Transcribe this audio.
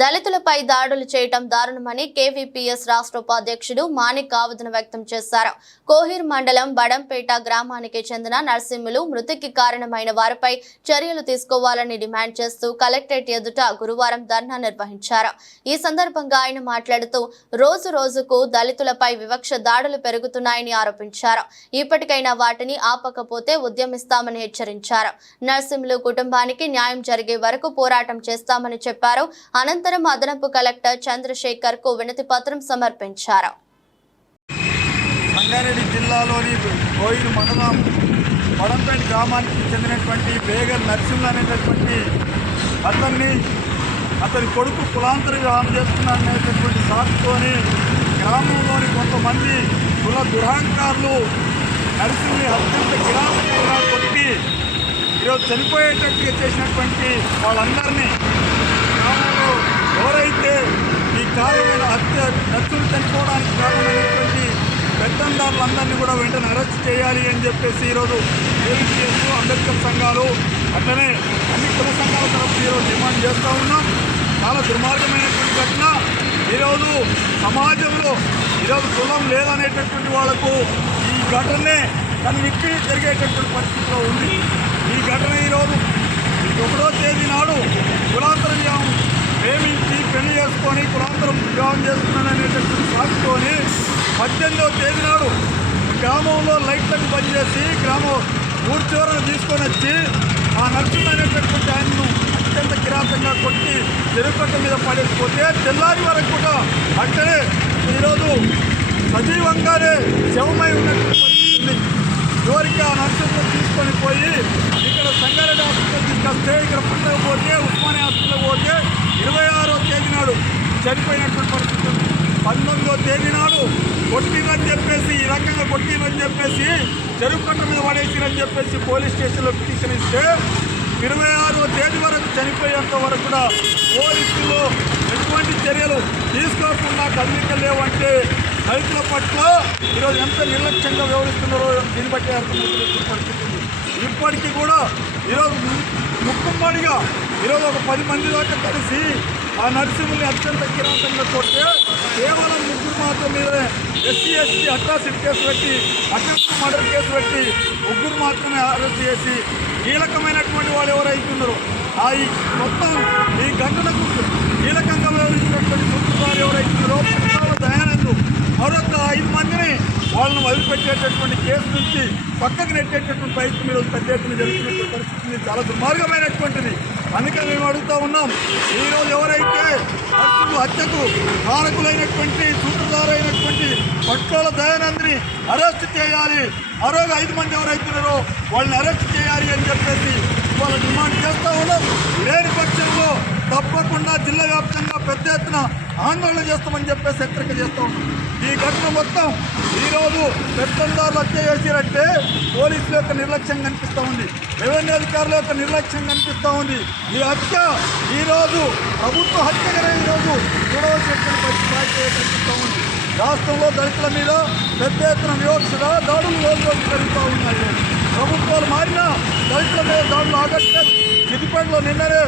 దళితులపై దాడులు చేయటం దారుణమని కేవీపీఎస్ రాష్ట్ర ఉపాధ్యక్షుడు మాణిక్ ఆవేదన వ్యక్తం చేశారు. కోహిర్ మండలం బడంపేట గ్రామానికి చెందిన నర్సింహులు మృతికి కారణమైన వారిపై చర్యలు తీసుకోవాలని డిమాండ్ చేస్తూ కలెక్టరేట్ ఎదుట గురువారం ధర్నా నిర్వహించారు. ఈ సందర్భంగా ఆయన మాట్లాడుతూ రోజు రోజుకు దళితులపై వివక్ష దాడులు పెరుగుతున్నాయని ఆరోపించారు. ఇప్పటికైనా వాటిని ఆపకపోతే ఉద్యమిస్తామని హెచ్చరించారు. నర్సింహులు కుటుంబానికి న్యాయం జరిగే వరకు పోరాటం చేస్తామని చెప్పారు. అనంతరం అదనపు కలెక్టర్ చంద్రశేఖర్ కు వినతి పత్రం సమర్పించారు. రంగారెడ్డి జిల్లాలోని కోయిల్ మండలం బడంపేట గ్రామానికి చెందినటువంటి బేగర్ నర్సింహులు అనేటటువంటి అతని కొడుకు కులాంతర వివాహం చేసుకున్నారనేటటువంటి సాకుతోని గ్రామంలోని కొంతమంది కుల దురహంకారులు నర్సింహుని అత్యంత కిరాతకంగా కొట్టి ఈరోజు చనిపోయేటట్టుగా చేసినటువంటి వాళ్ళందరినీ గ్రామంలో ఎవరైతే ఈ కారణమైన నర్సులు చనిపోవడానికి కారణమైనటువంటి పెత్తందారులందరినీ కూడా వెంటనే అరెస్ట్ చేయాలి అని చెప్పేసి ఈరోజు కేవీపీఎస్ అంబేద్కర్ సంఘాలు అట్లనే అన్ని కుల సంఘాల తరఫు ఈరోజు డిమాండ్ చేస్తూ ఉన్నాం. చాలా దుర్మార్గమైనటువంటి ఘటన. ఈరోజు సమాజంలో ఈరోజు కులం లేదనేటటువంటి వాళ్లకు ఈ ఘటనే కన్విక్కి జరిగేటటువంటి పరిస్థితిలో ఉంది. ఈ ఘటన ఈరోజు 1వ తేదీ నాడు కులాంతర వివాహం ప్రేమించి పెళ్లి చేసుకొని కులాంతరం వివాహం చేసుకున్నాననేటటువంటి సాకుతోని 18వ తేదీ నాడు గ్రామంలో లైట్లను బంద్ చేసి గ్రామం ఊరి చివరను తీసుకొని వచ్చి ఆ నర్సులు అనేటటువంటి ఆయనను అత్యంత కిరాతంగా కొట్టి చెరుకట్ట మీద పడేసిపోతే తెల్లారి వరకు కూడా అక్కడే ఈరోజు సజీవంగానే శవమై ఉన్నటువంటి పరిస్థితి ఉంది. చివరికి ఆ నర్సులను తీసుకొని పోయి ఇక్కడ సంగారెడ్డి హాస్పిటల్ తీసుకొస్తే ఇక్కడ పండుగ పోతే ఉస్మానియా హాస్పిటల్ పోతే 26వ తేదీ నాడు చనిపోయినటువంటి పరిస్థితి ఉంది. 19వ తేదీ నాడు కొట్టిరని చెప్పేసి ఈ రకంగా కొట్టిరని చెప్పేసి చెరుకు కట్ట మీద పడేసిరని చెప్పేసి పోలీస్ స్టేషన్లో పిటిషన్ ఇస్తే 26వ తేదీ వరకు చనిపోయేంత వరకు కూడా పోలీసులు ఎటువంటి చర్యలు తీసుకోకుండా కదలికలు లేవంటే రైతుల పట్ల ఈరోజు ఎంత నిర్లక్ష్యంగా వ్యవహరిస్తున్నారో దీన్ని బట్టి అర్థమవుతున్న పరిస్థితి ఉంది. ఇప్పటికీ కూడా ఈరోజు ముక్కుమ్మడిగా ఈరోజు ఒక 10 మంది దాకా కలిసి ఆ నర్సింహుల్ని అత్యంత కిరాతంగా కొట్టే కేవలం 3 మాత్రం మీదే SC ST అట్రాసిటీ కేసు పెట్టి అటెంప్ట్ మర్డర్ కేసు పెట్టి 3 మాత్రమే అరెస్ట్ చేసి కీలకమైనటువంటి వాళ్ళు ఎవరైతున్నారో ఈ మొత్తం ఈ ఘటనకు కీలకంగా వ్యవహరించినటువంటి సూత్రధారులు ఎవరైతున్నారో దయానంద్ మరొక 5 మందిని వాళ్ళను వదిలిపెట్టేటటువంటి కేసు నుంచి పక్కకు నెట్టేటటువంటి ప్రయత్నం ఈరోజు పెద్ద ఎత్తున జరుగుతున్నటువంటి పరిస్థితి చాలా దుర్మార్గమైనటువంటిది. అందుకని మేము అడుగుతూ ఉన్నాం, ఈరోజు ఎవరైతే నర్సులు హత్యకు కారకులైనటువంటి సూత్రధారైనటువంటి పట్ల దయానంద్ని అరెస్ట్ చేయాలి, మరొక 5 మంది ఎవరైతున్నారో వాళ్ళని అరెస్ట్ చేయాలి అని చెప్పేసి వాళ్ళు డిమాండ్ చేస్తూ ఉన్నాం. లేని పక్షంలో తప్పకుండా జిల్లా వ్యాప్తంగా పెద్ద ఎత్తున ఆందోళన చేస్తామని చెప్పేసి హెచ్చరిక చేస్తూ ఉన్నాం. ఈ ఘటన మొత్తం ఈరోజు పెత్తందారులు హత్య చేసినట్టే పోలీసుల యొక్క నిర్లక్ష్యం కనిపిస్తూ ఉంది, రెవెన్యూ అధికారుల యొక్క నిర్లక్ష్యం కనిపిస్తూ ఉంది. ఈ హత్య ఈరోజు ప్రభుత్వ హత్యగానే ఈరోజు చూడవలసినటువంటి పరిస్థితి కనిపిస్తూ ఉంది. రాష్ట్రంలో దళితుల మీద పెద్ద ఎత్తున వివక్ష దాడులు రోజు జరుగుతూ ఉన్నాయి. ప్రభుత్వాలు మారినా దళితుల మీద దాడులు ఆగట్లేదు. సిద్దిపేటలో నిన్ననే